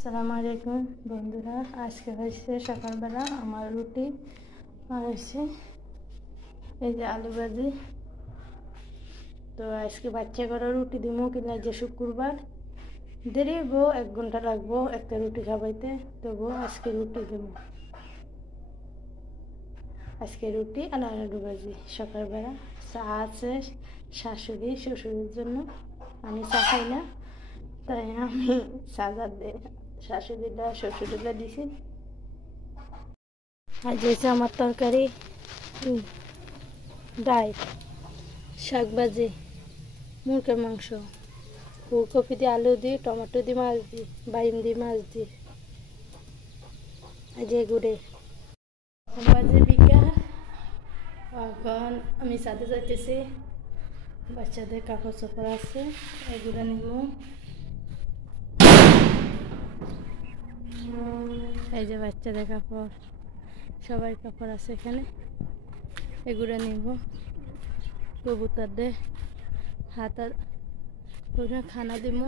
আসসালামু আলাইকুম বন্ধুরা, আজকে হয়েছে সকালবেলা আমার রুটি আর হয়েছে এই যে আলু ভাজি। তো আজকে বাচ্চা করে রুটি দিব কিনা, যে শুক্রবার দেরি হবো, 1 ঘন্টা লাগবো একটা রুটি খাবাইতে, তবু আজকে রুটি দেব। আজকে রুটি আর আলু ভাজি। সকালবেলা চা আছে শাশুড়ি শ্বশুরের জন্য, আমি চা খাই না, তাই আমি চা দে শাশুড়িটা শ্বশুরিটা দিছি। আর যেছে আমার তরকারি ডাল, শাক ভাজি, মুরগির মাংস, ফুলকপি দিয়ে আলু দিই, টমেটো দিয়ে মাছ দিই, বাইম দিয়ে মাছ দিই, যে ঘুরে বাজে বিকাল। এখন আমি সাথে যাইতেছি, বাচ্চাদের কাপড় চোপড় আছে এগুলো নিব। এই যে বাচ্চাদের কাপড়, সবাই কাপড় আছে এখানে, এগুলো নিব। কবুতরদের হাত আর খানা দিব।